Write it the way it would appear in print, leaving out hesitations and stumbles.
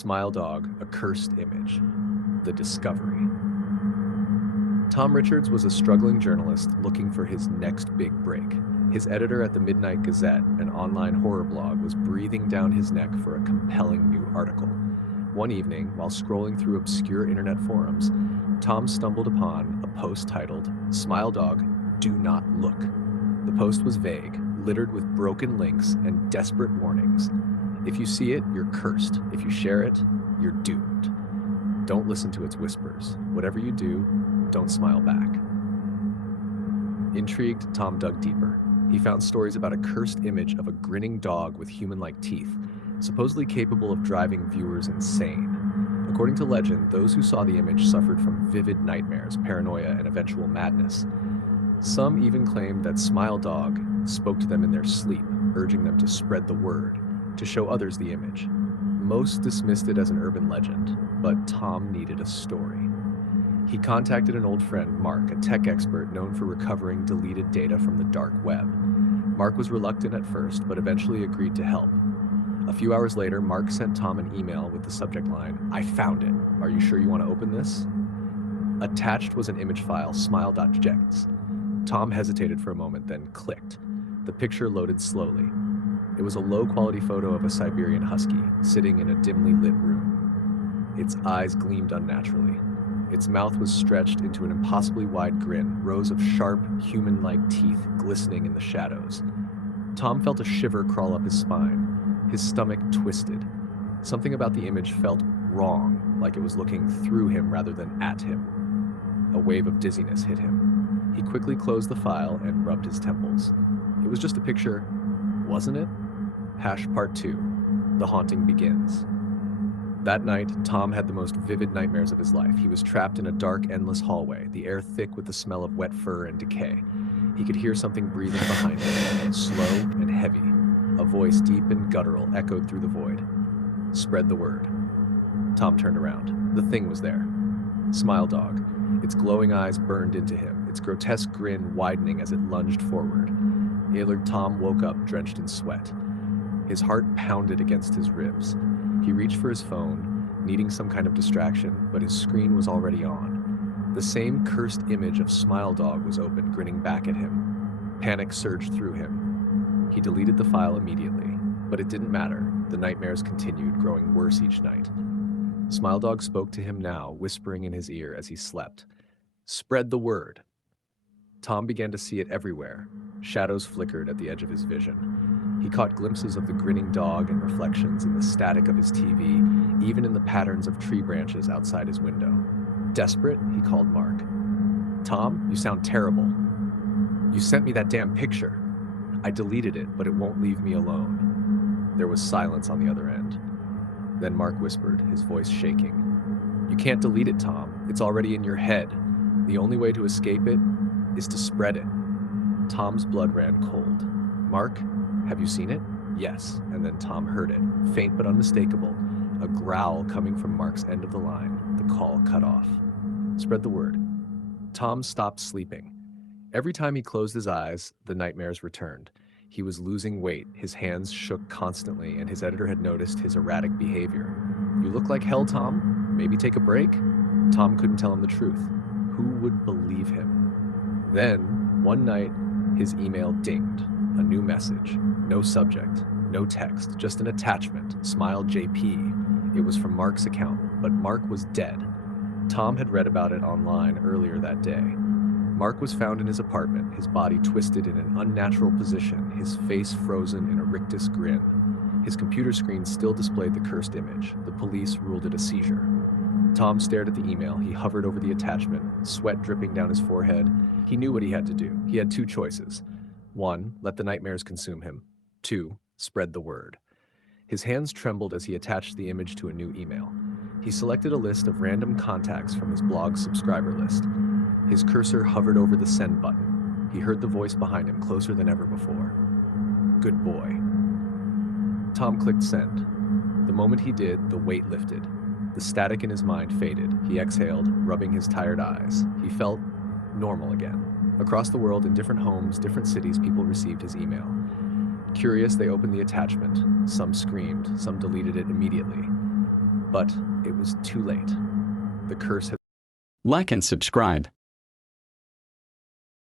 Smile Dog, a cursed image. The discovery. Tom Richards was a struggling journalist looking for his next big break. His editor at the Midnight Gazette, an online horror blog, was breathing down his neck for a compelling new article. One evening, while scrolling through obscure internet forums, Tom stumbled upon a post titled, "Smile Dog, Do Not Look." The post was vague, littered with broken links and desperate warnings. If you see it, you're cursed. If you share it, you're doomed. Don't listen to its whispers. Whatever you do, don't smile back. Intrigued, Tom dug deeper. He found stories about a cursed image of a grinning dog with human-like teeth, supposedly capable of driving viewers insane. According to legend, those who saw the image suffered from vivid nightmares, paranoia, and eventual madness. Some even claimed that Smile Dog spoke to them in their sleep, urging them to spread the word, to show others the image. Most dismissed it as an urban legend, but Tom needed a story. He contacted an old friend, Mark, a tech expert known for recovering deleted data from the dark web. Mark was reluctant at first, but eventually agreed to help. A few hours later, Mark sent Tom an email with the subject line, "I found it. Are you sure you want to open this?" Attached was an image file, smile.jpg. Tom hesitated for a moment, then clicked. The picture loaded slowly. It was a low-quality photo of a Siberian husky, sitting in a dimly lit room. Its eyes gleamed unnaturally. Its mouth was stretched into an impossibly wide grin, rows of sharp, human-like teeth glistening in the shadows. Tom felt a shiver crawl up his spine. His stomach twisted. Something about the image felt wrong, like it was looking through him rather than at him. A wave of dizziness hit him. He quickly closed the file and rubbed his temples. It was just a picture, wasn't it? Part 2. The haunting begins. That night, Tom had the most vivid nightmares of his life. He was trapped in a dark, endless hallway, the air thick with the smell of wet fur and decay. He could hear something breathing behind him, slow and heavy. A voice deep and guttural echoed through the void. "Spread the word." Tom turned around. The thing was there. Smile Dog. Its glowing eyes burned into him, its grotesque grin widening as it lunged forward. Alert Tom woke up drenched in sweat. His heart pounded against his ribs. He reached for his phone, needing some kind of distraction, but his screen was already on. The same cursed image of Smile Dog was open, grinning back at him. Panic surged through him. He deleted the file immediately, but it didn't matter. The nightmares continued, growing worse each night. Smile Dog spoke to him now, whispering in his ear as he slept. "Spread the word." Tom began to see it everywhere. Shadows flickered at the edge of his vision. He caught glimpses of the grinning dog and reflections in the static of his TV, even in the patterns of tree branches outside his window. Desperate, he called Mark. "Tom, you sound terrible. You sent me that damn picture. I deleted it, but it won't leave me alone." There was silence on the other end. Then Mark whispered, his voice shaking. "You can't delete it, Tom. It's already in your head. The only way to escape it is to spread it." Tom's blood ran cold. "Mark, have you seen it?" "Yes." And then Tom heard it, faint but unmistakable, a growl coming from Mark's end of the line. The call cut off. "Spread the word." Tom stopped sleeping. Every time he closed his eyes, the nightmares returned. He was losing weight, his hands shook constantly, and his editor had noticed his erratic behavior. "You look like hell, Tom. Maybe take a break?" Tom couldn't tell him the truth. Who would believe him? Then, one night, his email dinged. A new message. No subject, no text, just an attachment. Smile JP. It was from Mark's account, but Mark was dead. Tom had read about it online earlier that day. Mark was found in his apartment, his body twisted in an unnatural position, his face frozen in a rictus grin. His computer screen still displayed the cursed image. The police ruled it a seizure. Tom stared at the email. He hovered over the attachment, sweat dripping down his forehead. He knew what he had to do. He had two choices. 1, let the nightmares consume him. 2, spread the word. His hands trembled as he attached the image to a new email. He selected a list of random contacts from his blog subscriber list. His cursor hovered over the send button. He heard the voice behind him, closer than ever before. "Good boy." Tom clicked send. The moment he did, the weight lifted. The static in his mind faded. He exhaled, rubbing his tired eyes. He felt normal again. Across the world, in different homes, different cities, people received his email. Curious, they opened the attachment. Some screamed, some deleted it immediately. But it was too late. The curse had. Like and subscribe.